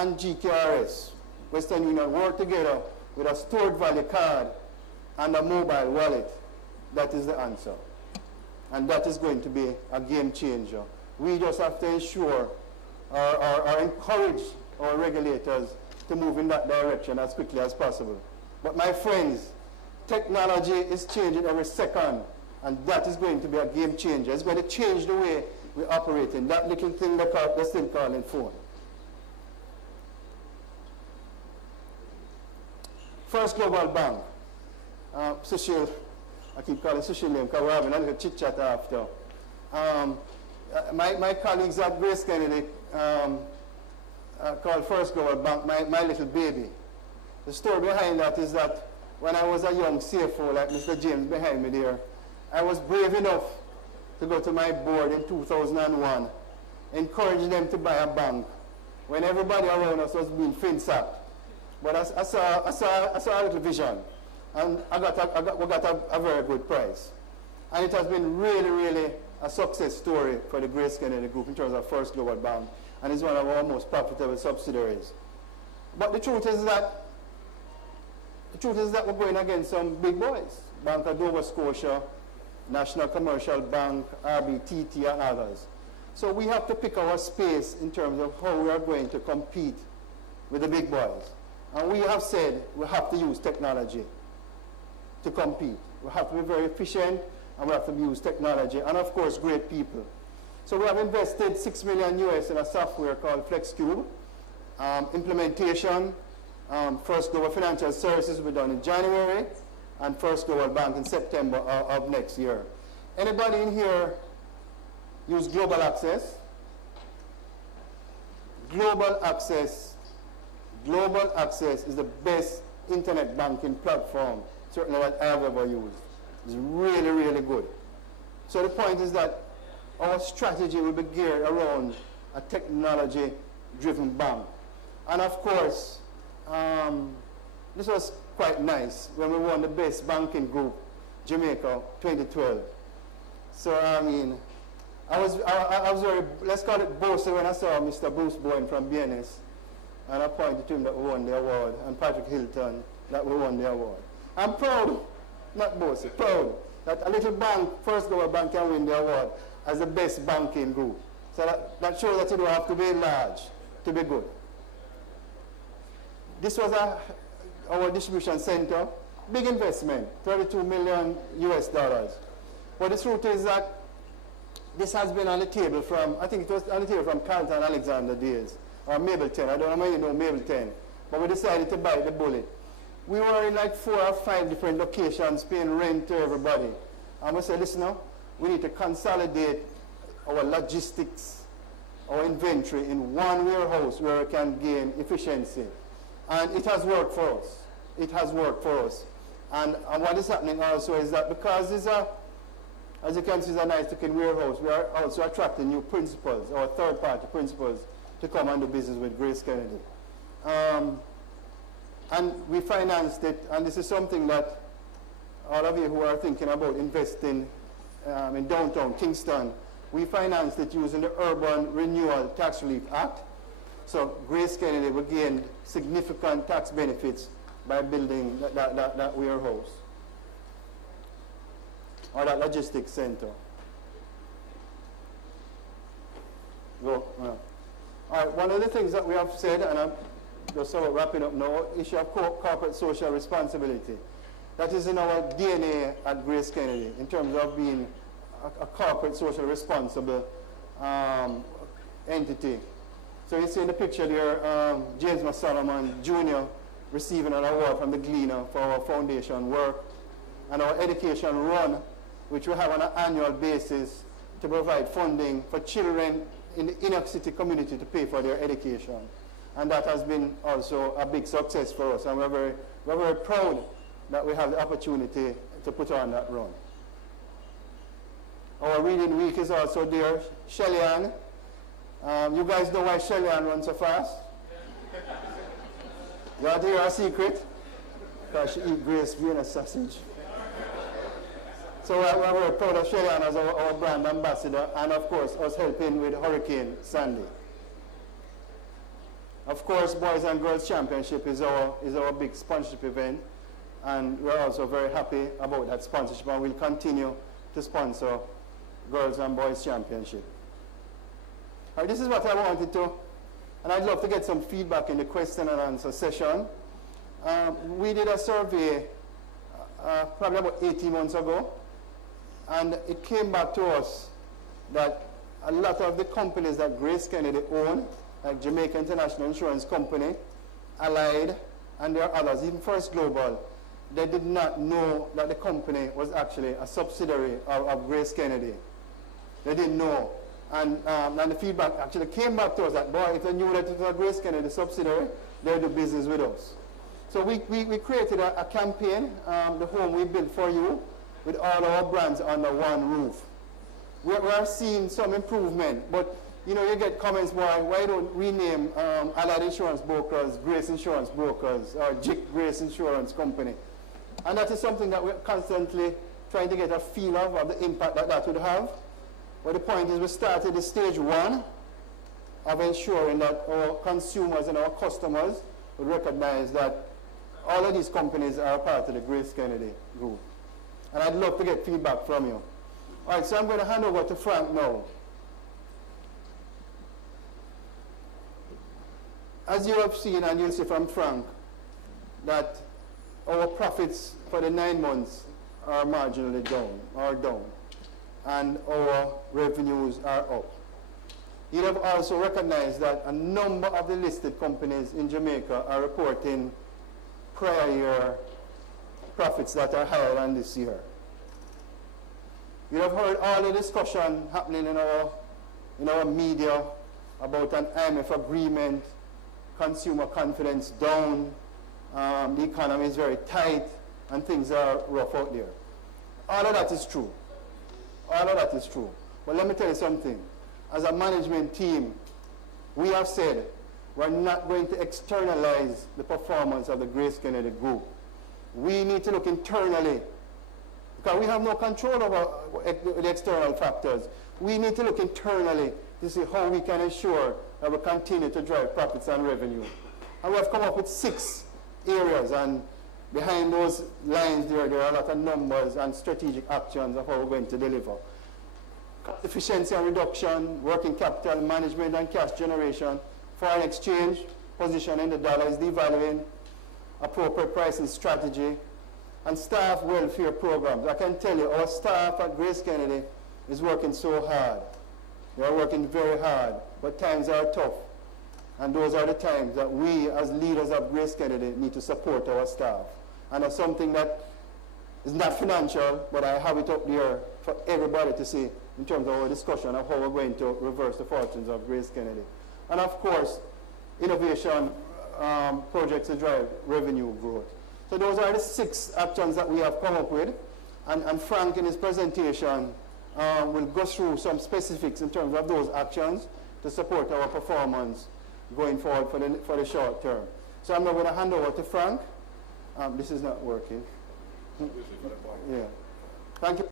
and GKRS, Western Union, work together with a stored value card and a mobile wallet. That is the answer. And that is going to be a game changer. We just have to ensure or encourage our regulators to move in that direction as quickly as possible. But my friends, technology is changing every second, and that is going to be a game changer. It's going to change the way we operate in that little thing they're still calling phone. First Global Bank. Sushil, I keep calling Sushil name because we're having a little chit-chat after. My colleagues at GraceKennedy called First Global Bank my little baby. The story behind that is that when I was a young CFO, like Mr. James behind me there, I was brave enough to go to my board in 2001, encourage them to buy a bank when everybody around us was being fin-sapped. But I saw a little vision, and we got a very good price. And it has been really, really a success story for the GraceKennedy Group in terms of First Global Bank, and it's one of our most profitable subsidiaries. But the truth is that we're going against some big boys. Bank of Nova Scotia, National Commercial Bank, RBTT, and others. So we have to pick our space in terms of how we are going to compete with the big boys. And we have said we have to use technology to compete. We have to be very efficient, and we have to use technology, and of course, great people. So we have invested $6 million US in a software called FlexCube. Implementation, First Global Financial Services will be done in January, and First Global Bank in September of next year. Anybody in here use Global Access? Global Access is the best internet banking platform, certainly that I have ever used. It's really, really good. So the point is that our strategy will be geared around a technology-driven bank. And of course, this was quite nice when we won the Best Banking Group, Jamaica, 2012. So, I mean, I was very, let's call it boasted when I saw Mr. Bruce Bowen from BNS, and I pointed to him that we won the award, and Patrick Hilton that we won the award. I'm proud, not boasted, proud that a little bank, First Global Bank, can win the award as the best banking group. So that shows that you don't have to be large to be good. This was our distribution center, big investment, $32 million US. But the truth is that this has been on the table from, I think it was on the table from Carlton Alexander days, or Mableton. I don't know if you know Mableton, but we decided to bite the bullet. We were in like 4 or 5 different locations paying rent to everybody. And we said, listen now, we need to consolidate our logistics, our inventory in one warehouse where we can gain efficiency. And it has worked for us. It has worked for us. And what is happening also is that because it's as you can see, it's a nice looking warehouse, we are also attracting new principals, or third-party principals, to come and do business with GraceKennedy. And we financed it, and this is something that all of you who are thinking about investing in downtown Kingston, we financed it using the Urban Renewal Tax Relief Act. So GraceKennedy will gain significant tax benefits by building that warehouse or that logistics center. All right, one of the things that we have said, and I'm just sort of wrapping up now, issue of corporate social responsibility. That is in our DNA at GraceKennedy in terms of being a corporate social responsible entity. So you see in the picture there, James Solomon Jr. receiving an award from the Gleaner for our foundation work, and our education run, which we have on an annual basis to provide funding for children in the inner city community to pay for their education. And that has been also a big success for us, and we're very proud that we have the opportunity to put on that run. Our reading week is also there. Shelly-Ann, you guys know why Shelly-Ann runs so fast? You want to hear our secret? Because she eats Grace Vienna sausage. So we're very proud of Shelly-Ann as our brand ambassador, and of course us helping with Hurricane Sandy. Of course, Boys and Girls Championship is our big sponsorship event, and we're also very happy about that sponsorship, and we'll continue to sponsor Girls and Boys Championship. All right, this is what I wanted to, and I'd love to get some feedback in the question and answer session. We did a survey probably about 18 months ago, and it came back to us that a lot of the companies that GraceKennedy own, like Jamaica International Insurance Company, Allied, and there are others, even First Global, they did not know that the company was actually a subsidiary of GraceKennedy. They didn't know. And the feedback actually came back to us that, boy, if they knew that it was a GraceKennedy subsidiary, they'd do business with us. So we created a campaign, the home we built for you, with all our brands under one roof. We are seeing some improvement, but you know, you get comments, why don't rename Allied Insurance Brokers, Grace Insurance Brokers, or JIC Grace Insurance Company? And that is something that we're constantly trying to get a feel of the impact that that would have. But the point is, we started the stage one of ensuring that our consumers and our customers would recognize that all of these companies are a part of the GraceKennedy group. And I'd love to get feedback from you. All right, so I'm going to hand over to Frank now. As you have seen, and you'll see from Frank, that our profits for the 9 months are marginally down, and our revenues are up. You have also recognized that a number of the listed companies in Jamaica are reporting prior year profits that are higher than this year. You have heard all the discussion happening in our media about an IMF agreement, consumer confidence down, the economy is very tight, and things are rough out there. All of that is true. All of that is true. But let me tell you something. As a management team, we have said we're not going to externalize the performance of the GraceKennedy Group. We need to look internally, because we have no control over the external factors. We need to look internally to see how we can ensure that we continue to drive profits and revenue. And we have come up with 6 areas, and behind those lines there are a lot of numbers and strategic actions of how we're going to deliver. Cost efficiency and reduction, working capital management and cash generation, foreign exchange, position in the dollar is devaluing, appropriate pricing strategy, and staff welfare programs. I can tell you, our staff at GraceKennedy is working so hard. They are working very hard, but times are tough. And those are the times that we, as leaders of GraceKennedy, need to support our staff. And that's something that is not financial, but I have it up there for everybody to see in terms of our discussion of how we're going to reverse the fortunes of GraceKennedy. And of course, innovation projects to drive revenue growth. So those are the 6 actions that we have come up with. And Frank, in his presentation, will go through some specifics in terms of those actions to support our performance going forward for the short term. So I'm now going to hand over to Frank. This is not working. Yeah. Thank you.